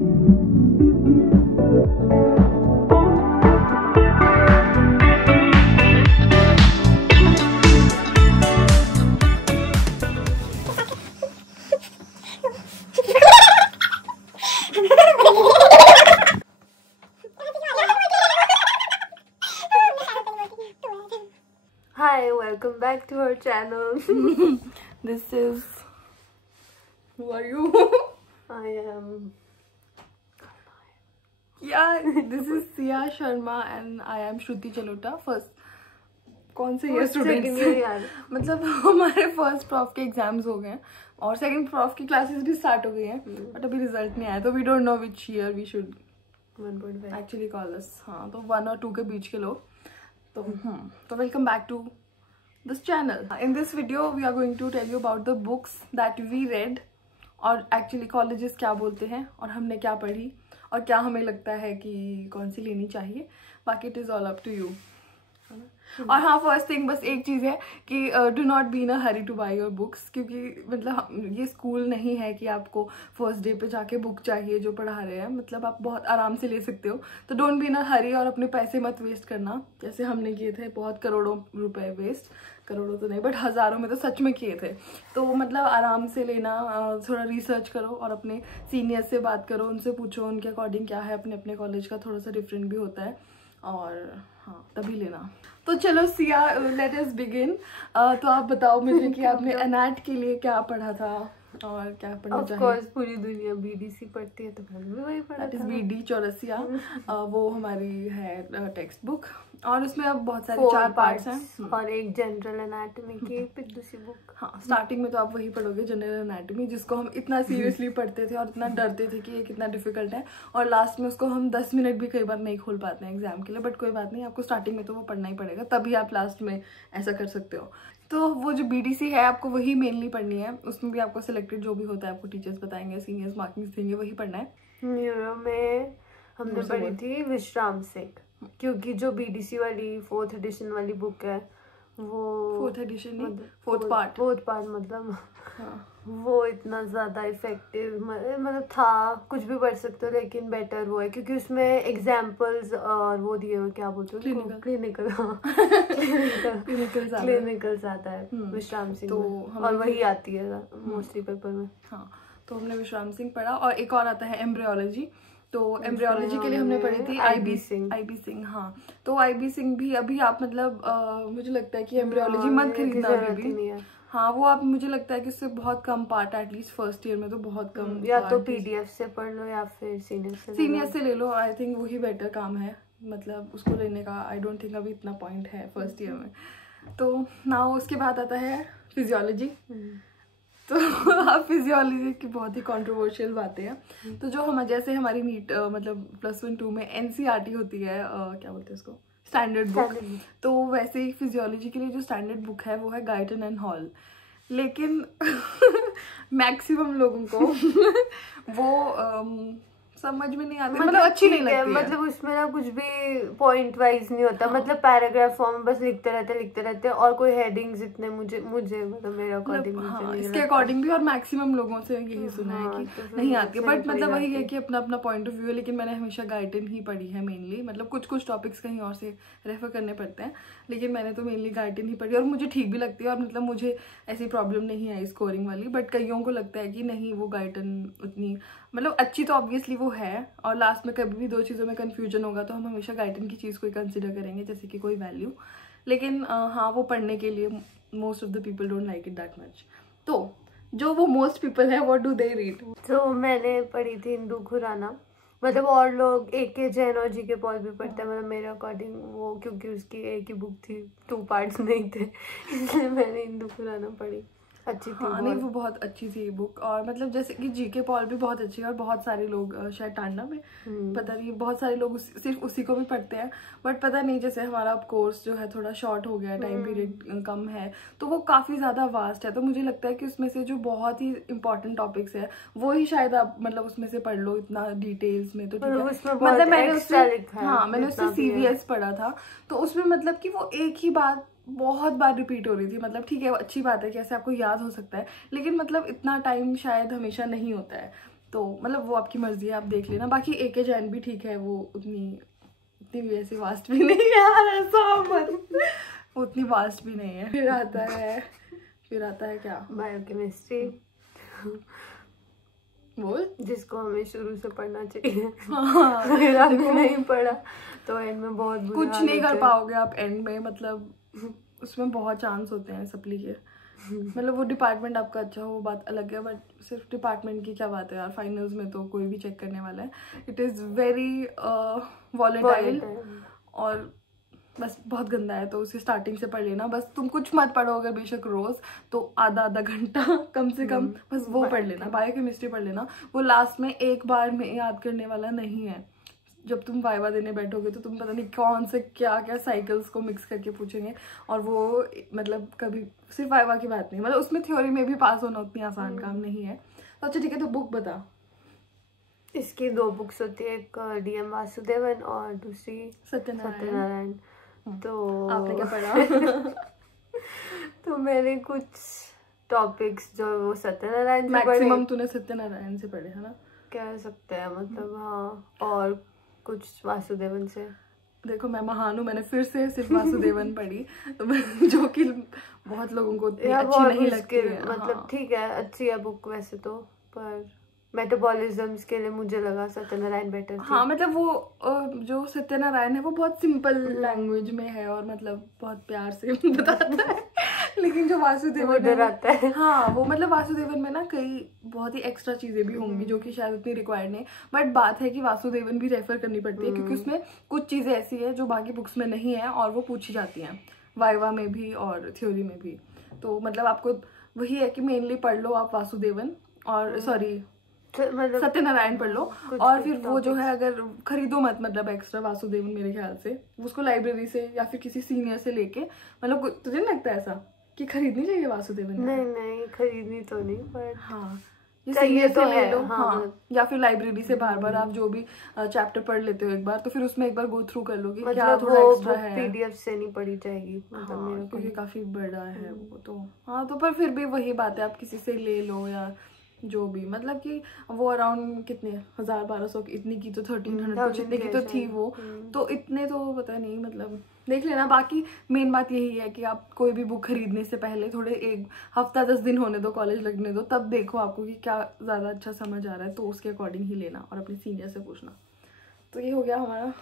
Hi, welcome back to our channel. This is... Who are you? I am... Yeah, this is Siya Sharma and I am Shruti Jalota. First, कौन से ये students? मतलब हमारे first prof के exams हो गए हैं और सेकंड प्रॉफ की क्लासेस भी स्टार्ट हो गई हैं, बट अभी रिजल्ट नहीं आया, तो we don't know which year we should actually call us. हाँ, तो 1 और 2 के बीच के लोग. तो welcome back to this channel. In this video we are going to tell you about the books that we read और actually colleges क्या बोलते हैं और हमने क्या पढ़ी और क्या हमें लगता है कि कौन सी लेनी चाहिए. बाकी it is all up to you. और हाँ, फर्स्ट थिंग बस एक चीज़ है कि do not be in a hurry two by your books, क्योंकि मतलब ये स्कूल नहीं है कि आपको फर्स्ट डे पे जाके बुक चाहिए जो पढ़ा रहे हैं. मतलब आप बहुत आराम से ले सकते हो. तो डोंट बी इन अ हरी और अपने पैसे मत वेस्ट करना जैसे हमने किए थे. बहुत करोड़ों रुपए वेस्ट, करोड़ों तो नहीं बट हज़ारों में तो सच में किए थे. तो मतलब आराम से लेना, थोड़ा रिसर्च करो और अपने सीनियर से बात करो, उनसे पूछो उनके अकॉर्डिंग क्या है. अपने अपने कॉलेज का थोड़ा सा डिफरेंट भी होता है और हाँ, तभी लेना. तो चलो सिया, लेट अस बिगिन. तो आप बताओ मुझे कि आपने एनएट के लिए क्या पढ़ा था और क्या पढ़ना चाहिए. ऑफ कोर्स पूरी दुनिया बीडीसी पढ़ती है तो मैंने भी वही पढ़ा था. बीडी चौरसिया वो हमारी है टेक्स्ट बुक और उसमें अब बहुत सारे 4 पार्ट्स हैं और एक जनरल एनाटॉमी की एक दूसरी बुक. हाँ, स्टार्टिंग में तो आप वही पढ़ोगे जनरल एनाटॉमी, जिसको हम इतना सीरियसली पढ़ते थे और इतना डरते थे कि ये कितना डिफिकल्ट है, और लास्ट में उसको हम 10 मिनट भी कई बार नहीं खोल पाते हैं एग्जाम के लिए. बट कोई बात नहीं, आपको स्टार्टिंग में तो वो पढ़ना ही पड़ेगा, तभी आप लास्ट में ऐसा कर सकते हो. तो वो जो बीडीसी है आपको वही मेनली पढ़नी है. उसमें भी आपको सिलेक्टेड जो भी होता है आपको टीचर्स बताएंगे, सीनियर्स मार्किंग्स देंगे, वही पढ़ना है. न्यूरो में हमने पढ़ी थी विश्राम सिंह, क्योंकि जो बीडीसी वाली 4th एडिशन वाली बुक है वो 4th एडिशन नहीं, 4th पार्ट मतलब हाँ. वो इतना ज़्यादा इफेक्टिव मतलब था. कुछ भी पढ़ सकते हो लेकिन बेटर वो है क्योंकि उसमें एग्जाम्पल्स और वो दिए हुए, क्या बोलते हो, क्लिनिकल आता है विश्राम सिंह तो और वही आती है मोस्टली पेपर में. हाँ, तो हमने विश्राम सिंह पढ़ा और एक और आता है एम्ब्रियोलॉजी. तो एम्ब्रियोलॉजी के लिए हमने पढ़ी थी आईबी सिंह. हाँ, तो आईबी सिंह भी अभी आप मतलब मुझे लगता है कि एम्ब्रियोलॉजी मत खरीदना अभी भी. हाँ, वो आप मुझे लगता है कि उससे बहुत कम पार्ट है, एटलीस्ट फर्स्ट ईयर में तो बहुत कम. या तो पीडीएफ से पढ़ लो या फिर सीनियर से ले लो. आई थिंक वही बेटर काम है, मतलब उसको लेने का आई डोंट थिंक अभी इतना पॉइंट है फर्स्ट ईयर में. तो नाउ उसके बाद आता है फिजियोलॉजी. तो अब फिजियोलॉजी की बहुत ही कंट्रोवर्शियल बातें हैं. तो जो हम जैसे हमारी नीट मतलब +1-2 में एनसीईआरटी होती है, क्या बोलते हैं उसको, स्टैंडर्ड बुक. तो वैसे ही फिजियोलॉजी के लिए जो स्टैंडर्ड बुक है वो है गाइटन एंड हॉल. लेकिन मैक्सिमम लोगों को वो समझ में नहीं आती, मतलब अच्छी नहीं लगती. मतलब उसमें ना कुछ भी पॉइंट वाइज नहीं होता. मतलब पैराग्राफ फॉर्म बस लिखते रहते और कोई हेडिंग्स इतने मुझे मतलब मेरे अकॉर्डिंग इसके अकॉर्डिंग भी, और मैक्सिमम लोगों से यही सुना है कि नहीं आती है. बट मतलब वही है कि अपना अपना पॉइंट ऑफ व्यू है. लेकिन मैंने हमेशा गाइडन ही पढ़ी है मेनली. मतलब कुछ टॉपिक्स कहीं और से रेफर करने पड़ते हैं, लेकिन मैंने तो मेनली गाइडन ही पढ़ी और मुझे ठीक भी लगती है. और मतलब मुझे ऐसी प्रॉब्लम नहीं आई स्कोरिंग वाली. बट कईयों को लगता है कि नहीं, वो गाइडन उतनी मतलब अच्छी तो ऑब्वियसली वो है, और लास्ट में कभी भी 2 चीज़ों में कंफ्यूजन होगा तो हम हमेशा गाइडन की चीज़ को ही कंसिडर करेंगे, जैसे कि कोई वैल्यू. लेकिन हाँ, वो पढ़ने के लिए most of the people don't like it that much. तो जो वो मोस्ट पीपल है, व्हाट डू दे रीड? तो मैंने पढ़ी थी इंदु खुराना. मतलब और लोग AK जैन और GK पॉल भी पढ़ते हैं. मतलब मेरे अकॉर्डिंग वो, क्योंकि उसकी एक ही बुक थी, 2 पार्ट्स नहीं थे, इसलिए मैंने इंदु खुराना पढ़ी. अच्छी थी. हाँ, नहीं वो बहुत अच्छी थी बुक. और मतलब जैसे कि GK पॉल भी बहुत अच्छी है और बहुत सारे लोग शायद टांडा में पता नहीं बहुत सारे लोग सिर्फ उसी को भी पढ़ते हैं. बट पता नहीं, जैसे हमारा कोर्स जो है थोड़ा शॉर्ट हो गया, टाइम पीरियड कम है, तो वो काफ़ी ज़्यादा वास्ट है. तो मुझे लगता है कि उसमें से जो बहुत ही इंपॉर्टेंट टॉपिक्स है वो ही शायद आप मतलब उसमें से पढ़ लो इतना डिटेल्स में. तो मतलब मैंने उससे CVS पढ़ा था, तो उसमें मतलब कि वो एक ही बात बहुत बार रिपीट हो रही थी. मतलब ठीक है, वो अच्छी बात है कि ऐसे आपको याद हो सकता है, लेकिन मतलब इतना टाइम शायद हमेशा नहीं होता है. तो मतलब वो आपकी मर्जी है, आप देख लेना। बाकी AK जैन भी ठीक है, वो उतनी भी ऐसी वास्ट भी नहीं है यार, ऐसा मत, उतनी वास्ट भी नहीं है। फिर आता है क्या, बायोकेमिस्ट्री, बोल, जिसको हमें शुरू से पढ़ना चाहिए। हाँ, अगर आपने नहीं पढ़ा तो एंड में बहुत बुरा कुछ नहीं कर पाओगे आप एंड में, मतलब उसमें बहुत चांस होते हैं सप्ली के। मतलब वो डिपार्टमेंट आपका अच्छा हो वो बात अलग है, बट सिर्फ डिपार्टमेंट की क्या बात है यार, फाइनल्स में तो कोई भी चेक करने वाला है। इट इज़ वेरी वॉलेटाइल और बस बहुत गंदा है, तो उसे स्टार्टिंग से पढ़ लेना। बस तुम कुछ मत पढ़ो अगर बेशक रोज, तो आधा घंटा कम से कम बस वो पढ़ लेना, बायोकेमिस्ट्री पढ़ लेना। वो लास्ट में एक बार में याद करने वाला नहीं है। जब तुम वाइवा देने बैठोगे तो तुम पता नहीं कौन से क्या क्या साइकिल्स को मिक्स करके पूछेंगे, और वो मतलब कभी सिर्फ वाइवा की बात नहीं, मतलब उसमें थ्योरी में भी पास होना उतनी आसान काम नहीं है। तो अच्छा ठीक है, तो बुक बता। इसकी 2 बुक्स होती है, एक DM वासुदेवन और दूसरी सत्यनारायण। तो आपने क्या पढ़ा? तो मैंने कुछ टॉपिक्स जो वो सत्यनारायण से मैक्सिमम तूने सत्यनारायण से पढ़े है ना, कह सकते हैं, मतलब हाँ, और कुछ वासुदेवन से। देखो मैं महान हूँ, मैंने फिर से सिर्फ वासुदेवन पढ़ी, जो कि बहुत लोगों को अच्छी नहीं लगती है। मतलब ठीक है, अच्छी है बुक वैसे तो, पर मेटाबॉलिज्म्स के लिए मुझे लगा सत्यनारायण बेटर थी। हाँ मतलब वो जो सत्यनारायण है वो बहुत सिंपल लैंग्वेज में है और मतलब बहुत प्यार से बताता है, लेकिन जो वासुदेवन डराता है। हाँ वो मतलब वासुदेवन में ना कई बहुत ही एक्स्ट्रा चीजें भी होंगी जो कि शायद उतनी रिक्वायर्ड नहीं, बट बात है कि वासुदेवन भी रेफर करनी पड़ती है क्योंकि उसमें कुछ चीजें ऐसी है जो बाकी बुक्स में नहीं है और वो पूछी जाती हैं वाइवा में भी और थ्योरी में भी। तो मतलब आपको वही है कि मेनली पढ़ लो आप वासुदेवन और सॉरी सत्यनारायण पढ़ लो, और फिर वो जो है अगर खरीदो मत, मतलब एक्स्ट्रा वासुदेवन मेरे ख्याल से उसको लाइब्रेरी से या फिर किसी सीनियर से लेके, मतलब तुझे नहीं लगता ऐसा कि खरीदनी चाहिए वासुदेवन? नहीं खरीदनी तो नहीं, पर हाँ चाहिए तो ले लो। हाँ, हाँ या फिर लाइब्रेरी से बार बार आप जो भी चैप्टर पढ़ लेते हो एक बार, तो फिर उसमें एक बार गो थ्रू कर लो कि मतलब क्या थोड़ा एक्स्ट्रा है। PDF से नहीं पढ़ी जाएगी, मतलब हाँ, क्योंकि काफी बड़ा है वो तो। हाँ तो पर फिर भी वही बात है, आप किसी से ले लो या जो भी, मतलब कि वो अराउंड कितने 1000-1200 इतनी की तो 1300 जितने की तो थी वो, तो इतने तो पता नहीं, मतलब देख लेना। बाकी मेन बात यही है कि आप कोई भी बुक खरीदने से पहले थोड़े 1 हफ्ता 10 दिन होने दो, कॉलेज लगने दो, तब देखो आपको कि क्या ज़्यादा अच्छा समझ आ रहा है, तो उसके अकॉर्डिंग ही लेना और अपने सीनियर से पूछना। तो ये हो गया हमारा।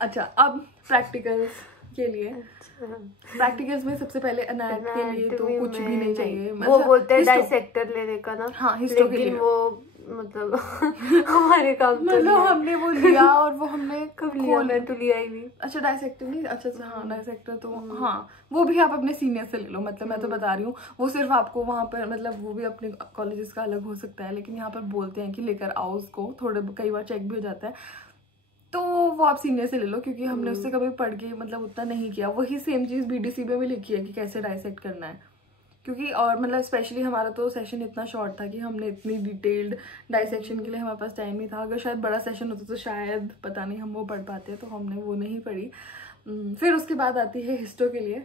अच्छा अब प्रैक्टिकल्स के लिए, प्रैक्टिकल्स में सबसे पहले एनाट के लिए तो कुछ भी नहीं चाहिए। वो बोलते हैं डाइसेक्टर लेने का ना, हाँ हिस्टो के लिए वो मतलब हमारे काम तो मतलब हमने वो लिया और वो हमने कब लिया, मैं तो लिया ही नहीं। अच्छा डाइसेक्टर नहीं, अच्छा हाँ डाइसेक्टर तो हाँ वो भी आप अपने सीनियर से ले लो, मतलब मैं तो बता रही हूँ वो सिर्फ आपको वहाँ पर, मतलब वो भी अपने कॉलेजेस का अलग हो सकता है, लेकिन यहाँ पर बोलते हैं कि लेकर आओ उसको, थोड़े कई बार चेक भी हो जाता है, तो वो आप सीनियर से ले लो क्योंकि हमने उससे कभी पढ़ के मतलब उतना नहीं किया। वही सेम चीज़ BDC में भी लिखी है कि कैसे डाइसेक्ट करना है, क्योंकि और मतलब स्पेशली हमारा तो सेशन इतना शॉर्ट था कि हमने इतनी डिटेल्ड डाइसेक्शन के लिए हमारे पास टाइम नहीं था। अगर शायद बड़ा सेशन होता तो शायद पता नहीं हम वो पढ़ पाते, तो हमने वो नहीं पढ़ी। फिर उसके बाद आती है हिस्टो के लिए,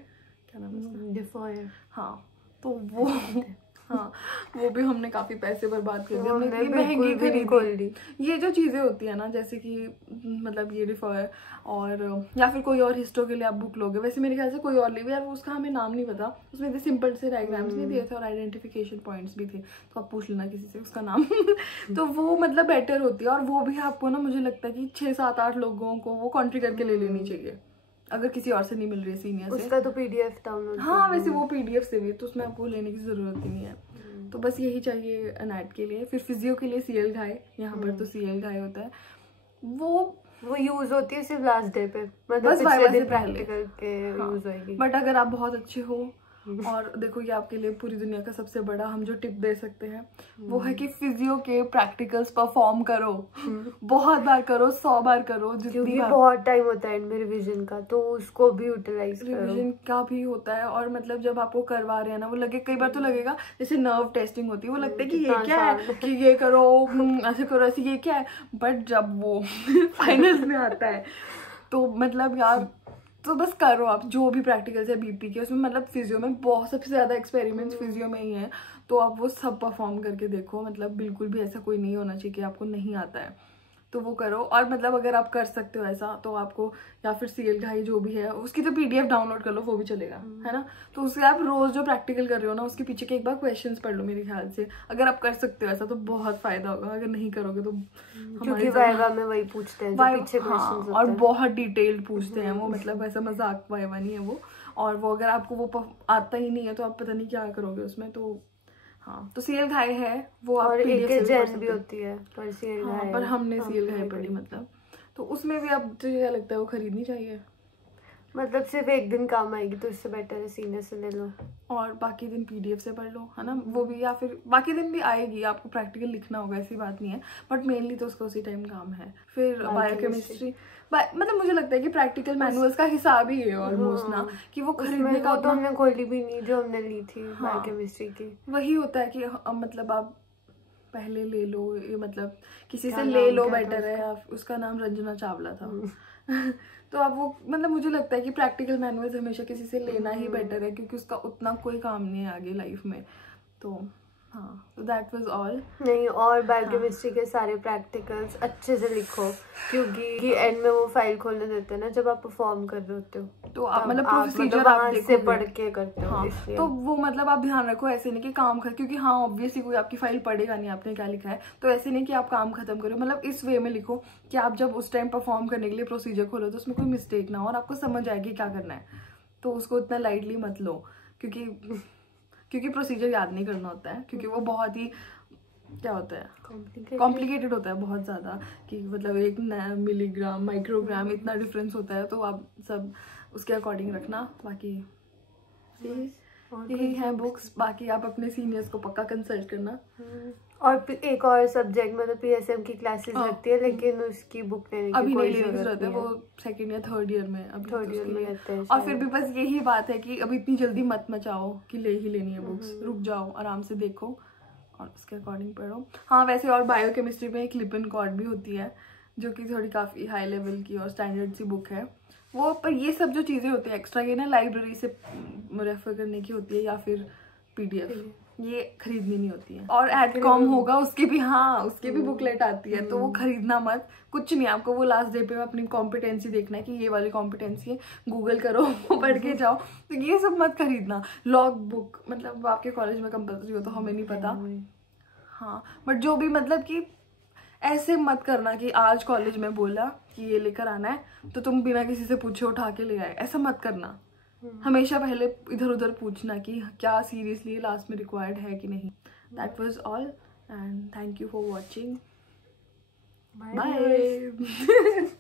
क्या नाम है डिफॉयर। हाँ तो वो हाँ वो भी हमने काफी पैसे बर्बाद कर दिए, हमने इतनी महंगी खरीदी। ये जो चीजें होती है ना, जैसे कि मतलब ये डिफॉयर और या फिर कोई और हिस्टो के लिए आप बुक लोगे, वैसे मेरे ख्याल से कोई और ले यार, उसका हमें नाम नहीं पता, उसमें इतने सिंपल से डायग्राम्स नहीं दिए थे और आइडेंटिफिकेशन पॉइंट्स भी थे, तो आप पूछ लेना किसी से उसका नाम। तो वो मतलब बेटर होती है, और वो भी आपको ना मुझे लगता है कि 6-7-8 लोगों को वो कॉन्ट्री करके ले लेनी चाहिए अगर किसी और से नहीं मिल रही सीनियर से। उसका तो PDF डाउनलोड, हाँ वैसे वो PDF से भी, तो उसमें आपको लेने की जरूरत ही नहीं है। तो बस यही चाहिए एनाट के लिए। फिर फिजियो के लिए CL घाई, यहाँ पर तो CL घाई होता है, वो यूज होती है सिर्फ लास्ट डे पे, मतलब बस पिछले दिन प्रैक्टिकल के यूज होएगी। बट अगर आप बहुत अच्छे हो और देखो ये आपके लिए पूरी दुनिया का सबसे बड़ा हम जो टिप दे सकते हैं वो है कि फिजियो के प्रैक्टिकल्स परफॉर्म करो, बहुत बार करो, 100 बार करो, जितनी बार। बहुत टाइम होता है इनमें रिवीजन का, तो उसको भी यूटिलाइज करो। रिवीजन का भी होता है, और मतलब जब आपको करवा रहे हैं ना, वो लगे कई बार तो लगेगा जैसे नर्व टेस्टिंग होती है, वो लगता है कि ये क्या है, कि ये करो ऐसे करो ऐसे, ये क्या है, बट जब वो फाइनल्स में आता है तो मतलब यार तो बस करो आप जो भी प्रैक्टिकल्स है बीपी के, उसमें मतलब फिजियो में बहुत सबसे ज़्यादा एक्सपेरिमेंट्स फिजियो में ही है, तो आप वो सब परफॉर्म करके देखो। मतलब बिल्कुल भी ऐसा कोई नहीं होना चाहिए कि आपको नहीं आता है, तो वो करो। और मतलब अगर आप कर सकते हो ऐसा, तो आपको या फिर सीएल घाई जो भी है उसकी तो पीडीएफ डाउनलोड कर लो, वो भी चलेगा, है ना। तो उससे आप रोज जो प्रैक्टिकल कर रहे हो ना, उसके पीछे के एक बार क्वेश्चंस पढ़ लो। मेरे ख्याल से अगर आप कर सकते हो ऐसा तो बहुत फायदा होगा। अगर नहीं करोगे तो क्योंकि वाइवा में वही पूछते हैं, जो पीछे क्वेश्चंस और बहुत डिटेल्ड पूछते हैं वो, मतलब ऐसा मजाक वाइवा नहीं है वो। और वो अगर आपको वो आता ही नहीं है तो आप पता नहीं क्या करोगे उसमें। तो हाँ, तो सीएल घाई है वो आप पीडीएफ से भी पढ़ सकते हो। होती है पर सीएल घाई, पर हमने सीएल घाई पढ़ी, मतलब तो उसमें भी अब मुझे क्या लगता है वो खरीदनी चाहिए। मतलब सिर्फ एक दिन काम आएगी, तो इससे बेटर है सीनियर से ले लो और बाकी दिन पीडीएफ से पढ़ लो, है ना। वो भी, या फिर बाकी दिन भी आएगी, आपको प्रैक्टिकल लिखना होगा, ऐसी बात नहीं है, बट मेनली तो उसका उसी टाइम काम है। फिर बायोकेमिस्ट्री, मतलब मुझे लगता है कि प्रैक्टिकल मैनुअल्स का हिसाब ही है ऑलमोस्ट ना, कि वो खरीदने का तो हमने खोली भी नहीं जो हमने ली थी बायोकेमिस्ट्री की। वही होता है कि मतलब आप पहले ले लो, ये मतलब किसी से ले लो बेटर है। उसका नाम रंजना चावला था। तो अब वो मतलब मुझे लगता है कि प्रैक्टिकल मैनुअल्स हमेशा किसी से लेना ही बेटर है, क्योंकि उसका उतना कोई काम नहीं है आगे लाइफ में। तो हाँ, तो दैट वाज ऑल। नहीं, और बायोकेमिस्ट्री के सारे प्रैक्टिकल्स अच्छे से लिखो, क्योंकि एंड में वो फाइल खोलने देते हैं ना जब आप परफॉर्म कर रहे होते हो, तो आप मतलब प्रोसीजर आप से पढ़ के करते हो। हाँ, तो वो मतलब आप ध्यान रखो, ऐसे नहीं कि काम क्योंकि हाँ ऑब्वियसली कोई आपकी फाइल पढ़ेगा नहीं आपने क्या लिखा है, तो ऐसे नहीं कि आप काम खत्म करो। मतलब इस वे में लिखो कि आप जब उस टाइम परफॉर्म करने के लिए प्रोसीजर खोलो तो उसमें कोई मिस्टेक ना हो और आपको समझ आएगी क्या करना है। तो उसको इतना लाइटली मत लो, क्योंकि प्रोसीजर याद नहीं करना होता है, क्योंकि वो बहुत ही क्या होता है, कॉम्प्लिकेटेड होता है बहुत ज़्यादा, कि मतलब 1 मिलीग्राम माइक्रोग्राम इतना डिफरेंस होता है। तो आप सब उसके अकॉर्डिंग रखना। बाकी यही है बुक्स। बाकी आप अपने सीनियर्स को पक्का कंसल्ट करना। और एक और सब्जेक्ट में तो पीएसएम की क्लासेस लगती है, लेकिन उसकी बुक लेने की अभी नहीं लेने की जरूरत है, वो सेकंड या थर्ड ईयर में, अभी थर्ड ईयर में आते हैं। और फिर भी बस यही बात है कि अभी इतनी जल्दी मत मचाओ कि ले ही लेनी है बुक्स। रुक जाओ, आराम से देखो और उसके अकॉर्डिंग पढ़ो। हाँ वैसे और बायोकेमिस्ट्री में एक लिपिन कॉर्ड भी होती है, जो कि थोड़ी काफ़ी हाई लेवल की और स्टैंडर्ड सी बुक है वो। पर ये सब जो चीज़ें होती है एक्स्ट्रा, ये ना लाइब्रेरी से रेफर करने की होती है, या फिर पीडीएफ, ये खरीदनी नहीं होती है। और एडकॉम होगा उसकी भी, हाँ उसकी भी बुकलेट आती है, तो वो खरीदना मत। कुछ नहीं, आपको वो लास्ट डे पे अपनी कॉम्पिटेंसी देखना है कि ये वाली कॉम्पिटेंसी है, गूगल करो पढ़ के जाओ। तो ये सब मत खरीदना। लॉग बुक मतलब आपके कॉलेज में कंपल्सरी हो तो हमें नहीं पता, हाँ, बट जो भी मतलब कि ऐसे मत करना कि आज कॉलेज में बोला कि ये लेकर आना है तो तुम बिना किसी से पूछे उठा के ले आए, ऐसा मत करना। हमेशा पहले इधर उधर पूछना कि क्या सीरियसली लास्ट में रिक्वायर्ड है कि नहीं। That was all and thank you for watching. Bye.